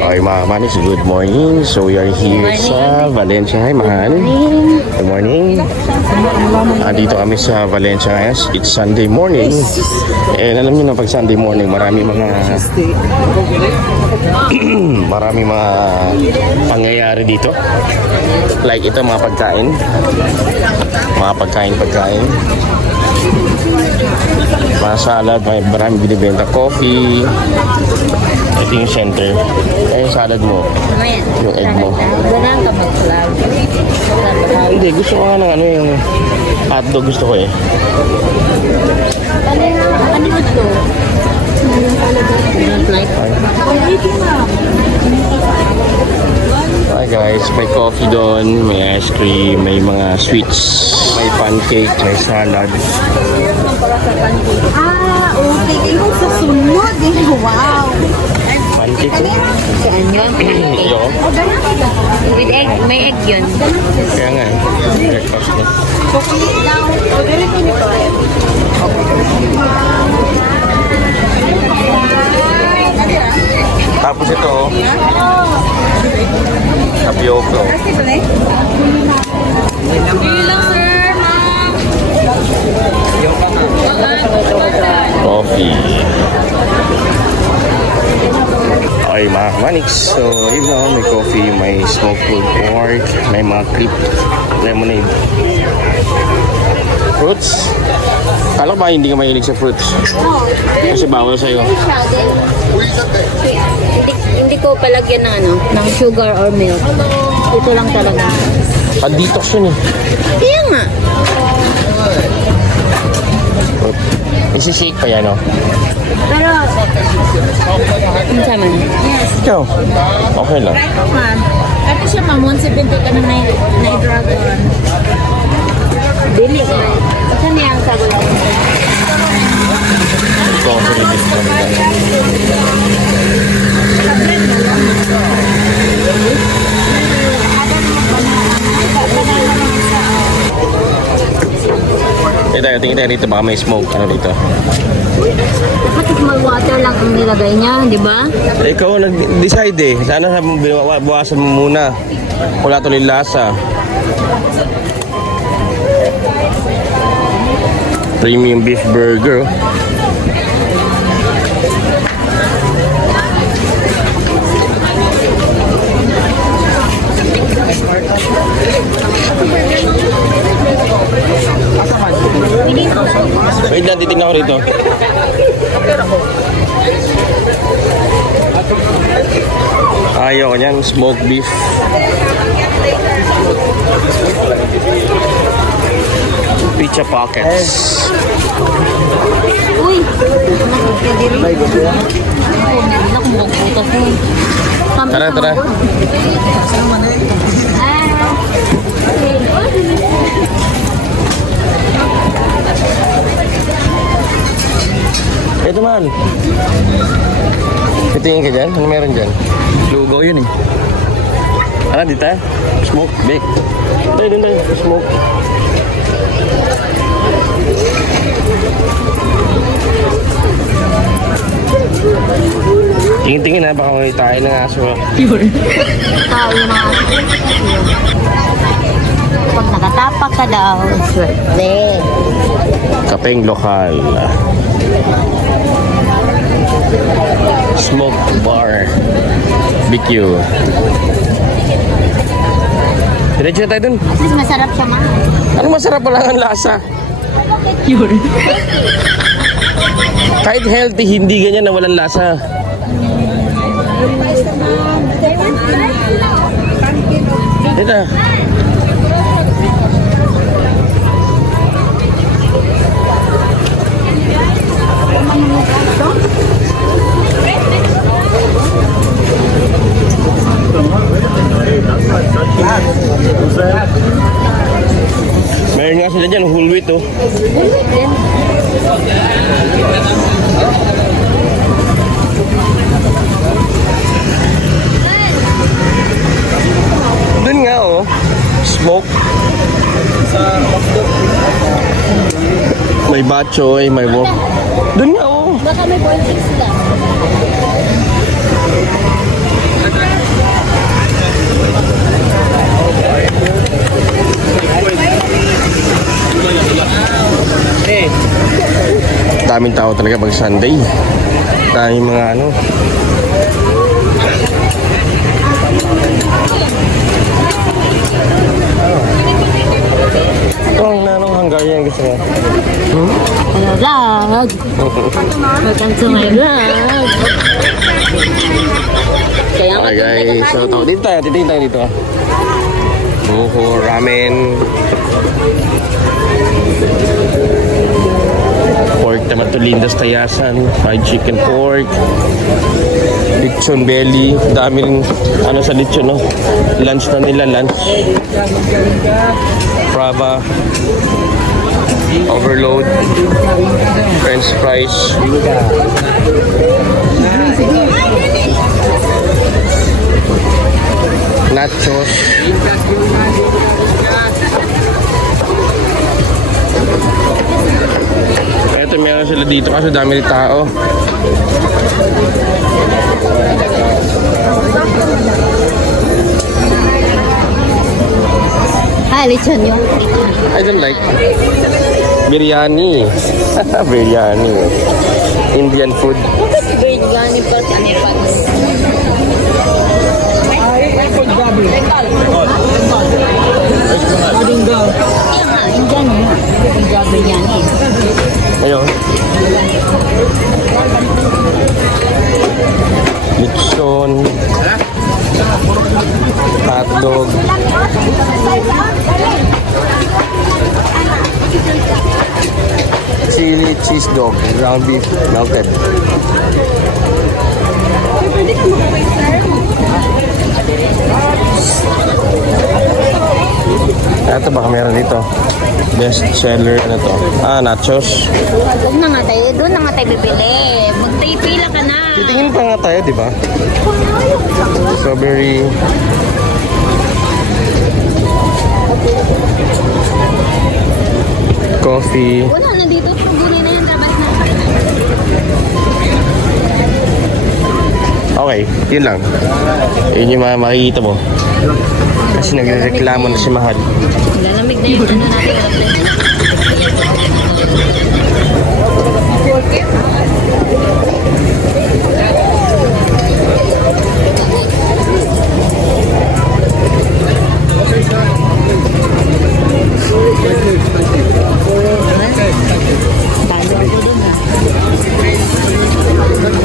Okay, mga manis, good morning. So, we are here sa Valencia. Hi, mahal. Good morning. Dito kami sa Valencia ngayon. It's Sunday morning. And alam niyo na, pag Sunday morning, marami mga pangyayari dito. Like ito, mga pagkain. Mga pagkain. Mga salad, marami binibenta. Coffee. Ito yung center. Ay, yung salad mo. Yung egg mo. Ganaan ka mag-vlog. Hindi, gusto ko nga ng ano yung hotdog gusto ko eh. Ano ba ito? Hi guys, may coffee doon, may ice cream, may mga sweets, may pancake, may salad. Okay. Kayo sa sunod. Wow. Pancake? Saan yun? Ayoko. With egg. May egg yun. Kaya nga eh. Breakfast ko. Chocolate daw. Ganito nito. Tapos ito oh. Tapioca. Coffee. Okay mga maniks. So yun na, may coffee, may smoked pulled pork, may mga creep, lemonade. Fruits? Kala ko ba hindi ka mahilig sa fruits? Kasi bawal sa'yo. Hindi ko palagyan ng ng sugar or milk. Ito lang talaga. Pan-detox yun eh. Kaya nga. Isi-shake pa yan oh. Pero, minsan man. Ikaw? Okay lang. Ito siya mamon, 70 ka na dragon. Bili ko. Saan niya ang sagot? Coffee relief na rin. Tingin tayo dito, baka may smoke. Ano dito? Dapat small water lang ang nilagay niya, di ba? Ikaw nag-decide eh. Sana buwasan mo muna. Wala tuloy lasa. Premium beef burger. Wait lang, titignan ko rito. Ayaw ko niyan, smoked beef. Pizza pockets. Uy! Tara. Ito man. Pitingin ka dyan? Ano meron dyan? Lugaw yun eh. Ano dito? Smoke? Bake? Doon. Smoke. Tingin-tingin ha, baka may tayo ng aso. Tayo mga pag nakatapak ka daw, swerte. Kapeng lokal. Smoke bar. BQ. Diretso na tayo dun. At least masarap siya, ma. Ano masarap pa lang ang lasa? Kahit healthy, hindi ganyan na walang lasa. Dito. Meron nga sila dyan, whole wheat oh. Doon nga oh, smoke. May bachoy, may wok. Doon nga oh. Baka may boiled eggs lang. daming tao talaga pag Sunday. Daming mga ano. Ito ang nanong Hungarian gusto mo. Hello, vlog! Welcome to my vlog! Kaya Okay guys, so dito tayo dito. Buho, ramen. Pork naman to Linda's Tayasan. Fried chicken pork. Lechon belly. Dami rin ano sa lechon, no? Lunch na nila, lunch. Prava. Overload. French fries. Nachos. Ito meron sila dito kasi dami rin tao. lechon yun. I don't like biryani. Biryani. Indian food. Biryani pa kanipan. Indian biryani. Ayun. Lechon. Hotdog. Chili cheese dog. Ground beef melted. Ito baka meron dito. Best seller ano to? Nachos. Huwag na nga tayo. Doon na nga tayo bibili. Magtay-pila ka na. Titingin pa nga tayo, di ba? Strawberry. Coffee. Wala na dito. Pagbunin na yung labas na. Okay, yun lang. Yun yung makikita mo. Kasi nagreklamo na si Mahal. Lalamig na yung ano natin.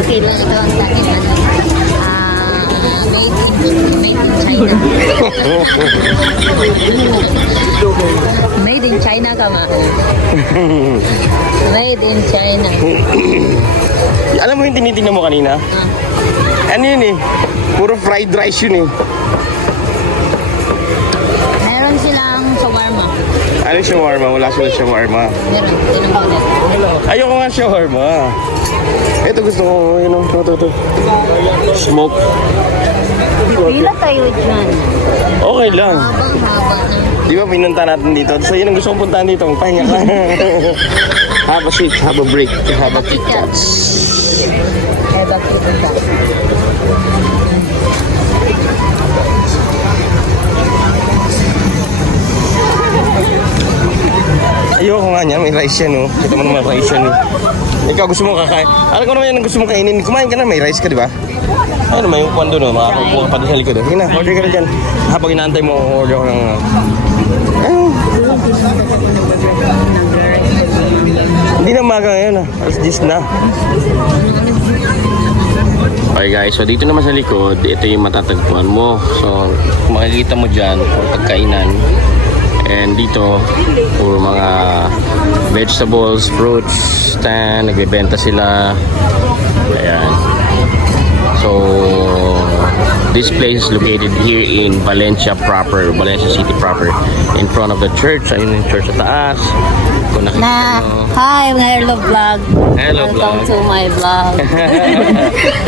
Okay lang ito ang ating made in China. Made in China ka ma. Made in China. Alam mo yung tinitingnan mo kanina? Ano yun eh? Puro fried rice yun eh. Meron silang shawarma. Ano yung shawarma? Wala sila shawarma. Meron, tinong Ayoko nga shawarma. Ito gusto ko, yun o. Ito. Smoke. Pila tayo dyan. Okay lang. Habang-haba na. Di ba pinunta natin dito? So yun ang gusto kong puntahan dito. Magpahinga ka. Have a seat, have a break, have a Kit Kats. Eh, bakit ito? Ayoko nga niya, may rice yan oh. Kita mo naman rice yan eh. Ikaw gusto mo kakain. Alam ko naman yan ang gusto mo kainin. Kumain ka na, may rice ka di ba? Ano naman yung kwan doon oh. Makakuha ka pa doon sa likod oh. Sige na, order ka na dyan. Habang inaantay mo, order ko ng... Hindi na maga ngayon ah. Alas 10 na. Okay guys, so dito naman sa likod, ito yung matatagpuan mo. So, kung makikita mo dyan, puro pagkainan. And dito, puro mga vegetables, fruits, stand, nagbebenta sila. Ayan. So, this place is located here in Valencia proper, Valencia City proper. In front of the church, ayun yung church sa taas. Kung nakikita mo. Hi, hello vlog. Hello vlog. Welcome to my vlog.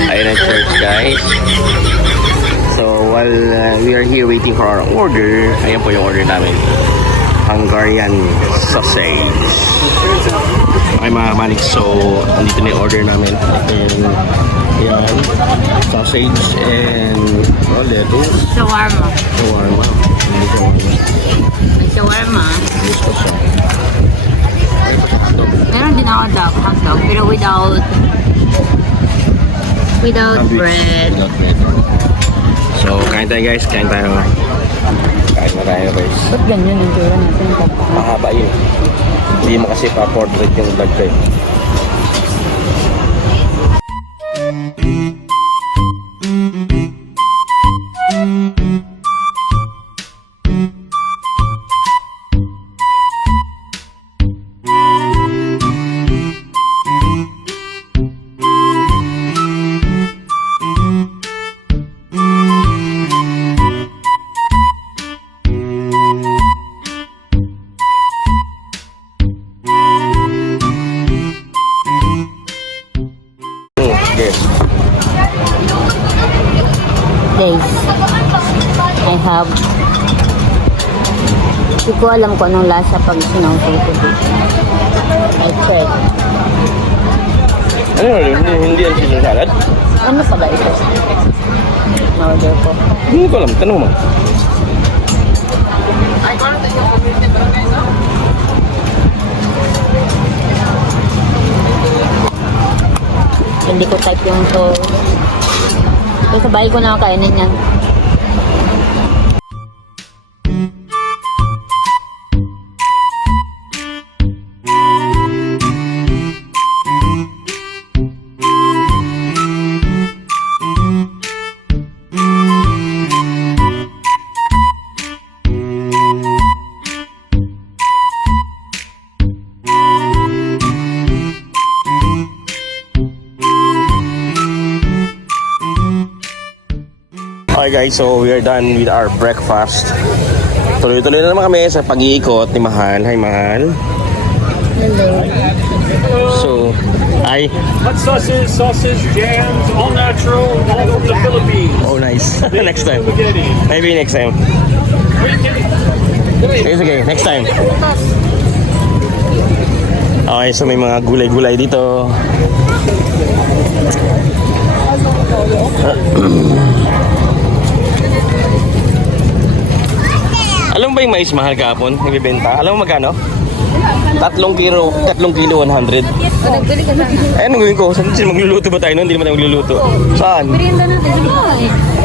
Ayun ang church guys. So while we are here waiting for our order, ayan po yung order namin. Hungarian sausage. Okay mga manik, so andito na yung order namin. And yan, sausage and all that is Shawarma. shawarma. Shawarma. Gusto siya. hotdog. Meron din ako hotdog, pero without bread. Without bread. So, kain tayo guys. Kain tayo. Kain na tayo guys. Ba't ganyan ang tura natin? Mahaba yun. Hindi mo kasi pa-portrait yung vlog ko eh. Yes. Guys, I have... Hindi ko alam kung anong lasa pag sinawsaw ko dito. I tried. Ano yun? Hindi yan Caesar salad? Ano pala ito? Na-order ko. Hindi ko alam. Tanong mo. Hindi ko type yung sauce. Kaya sa bahay ko na kakainin yan. Okay guys, so we are done with our breakfast. Tuloy-tuloy na naman kami sa pag-iikot ni Mahal. Hi Mahal. Hello. So, hi. Hot sauces, sausage, jams, all natural, all from the Philippines. Oh nice. Next time. Spaghetti. Maybe next time. It's okay, next time. Okay, so may mga gulay-gulay dito. Alam mo ba yung mais mahal kahapon? Nagbibenta? Alam mo magkano? 3 kilo 100. Nagbili ka sana. Eh, anong gawin ko? Saan magluluto ba tayo nun? Hindi naman tayo magluluto. Saan? Merienda natin.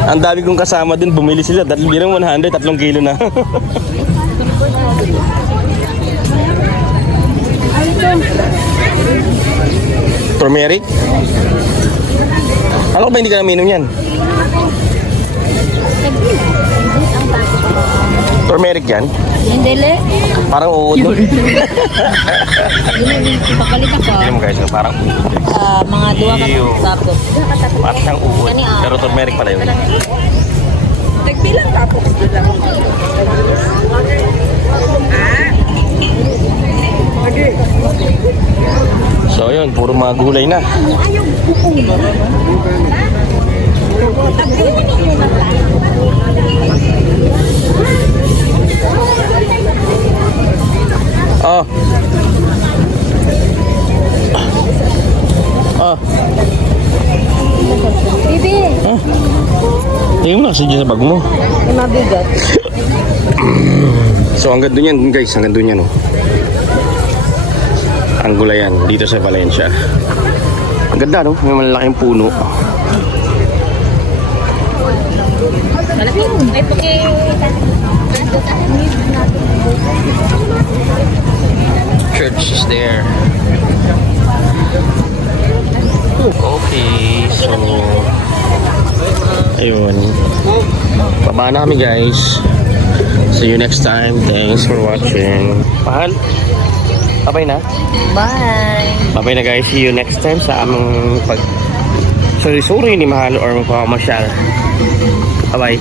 Ang dami kong kasama dun, bumili sila. 3 kilo na. Turmeric? Alam ko ba hindi ka naminom yan? Turmeric yan? Hindi le. Parang uod no? Papalit ako. Tignan mo guys, no? Parang uod. Mga duwa ka Ew. tapos. Parang siyang uod. Kani, Pero turmeric pala yun. Nagbilang tapos. So yun, puro mga gulay na. Oh. Oh. Bibi. Tingnan mo, sige sa bag mo. May mabigat. So hanggang doon yan guys, hanggang doon yan oh. Ang gulayan dito sa Valencia. Ang ganda no, may malalaking puno. Ay, paki... Church is there. Okay, so ayun. Baba na kami guys. See you next time. Thanks for watching. Mahal. Bye na. Bye. Bye na guys. See you next time sa aming pag sorry ni Mahal or magpapamasyal. Bye bye.